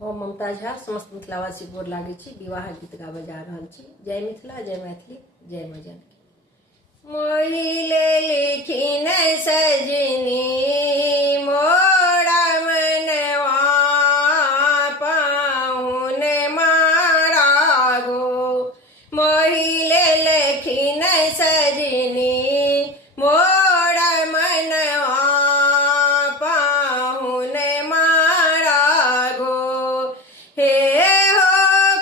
हम मुमताज झा समस्त मिथिलावासी गोर लागे छी। विवाह गीत गाबे जा रहल छी। जय मिथिला, जय मैथिली, जय माँ जानकी। मोहिले लिखिन सजनी मोरा मनवा पाहुन मारा गो। मोहिले लिखिन सजनी मोरा मनवा पाहुन मारा गो। हे हो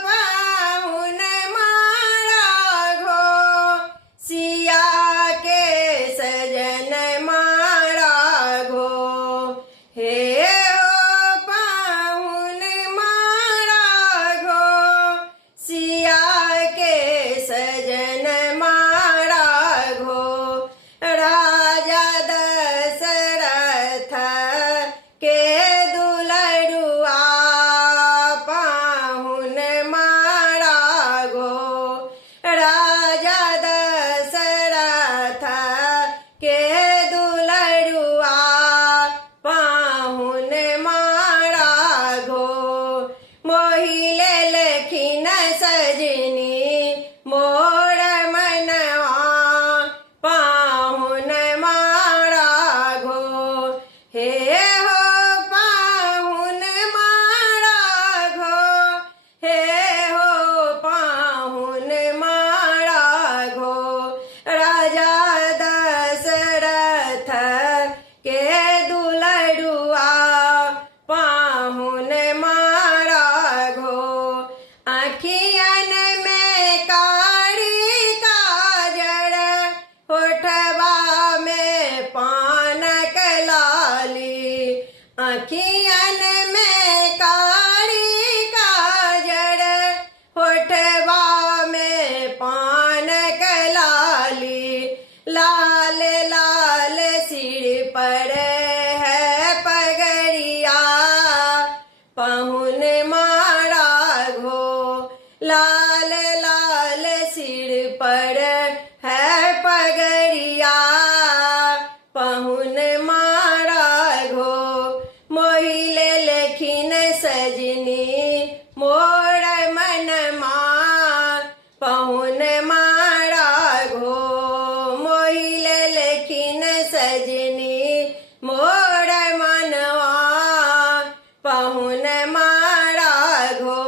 पाहुन मारा गो, सिया के सजन मारा गो। हे हो पाहुन मारा गो, सिया के सजन मारा गो। राजा दशरथ के दुलरुआ पाहुन मारा गो। राजा दशरथ के दुलरुआ पाहुन मारा गो। मोहिले लखिन सजनी मोर मनवा पाहुन मारा गो। हे हो पाहुन मारा गो, हे हो पाहुन मारा गो। राजा दशरथ के दुलरुआ पाहुन मारा गो। आँखियन में कारी काजर, होठवा में पानक लाली। आँखियन में कारी काजर, होठवा में पानक लाली। लाल लाल सिर पर है पगड़िया पाहुन मारा गो। लाल लाल सिर पर है पगड़िया पाहुन मारा गो। मोहिले लखिन सजनी मोर मनमा पाहुन मारा गो। मोहिले लखिन सजनी मोर मनवा पाहुन मारा गो।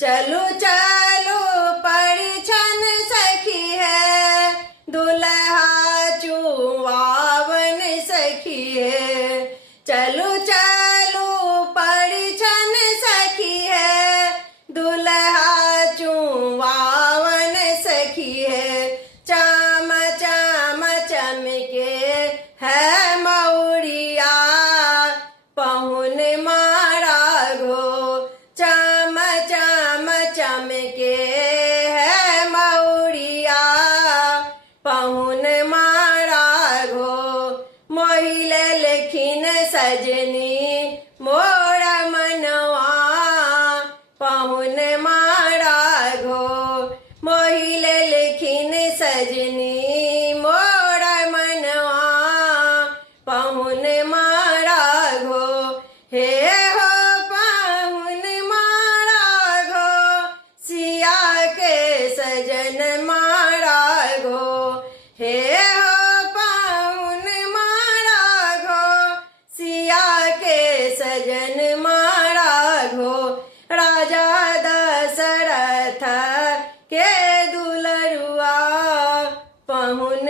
चलू चलू परिछन सखी है, दुल्हा चुवावन सखी है। चलू चलू परिछन सखी है, दुल्हा चुवावन सखी है। चाम चाम चमके है मौरिया पाहुन मारा गो। चाम चाम चमके है मौरिया पाहुन मारा गो। मोहिले लखिन सजनी मोरा मनवा पाहुन मारा गो। मोहिले लखिन सजनी मोरा मनवा पाहुन मारा गो। हे हो पाहुन मारा गो, सिया के सजन मारा गो। हे हो पाहुन मारा गो, सिया के सजन मारा गो। राजा दशरथ के दुलरुआ पाहुन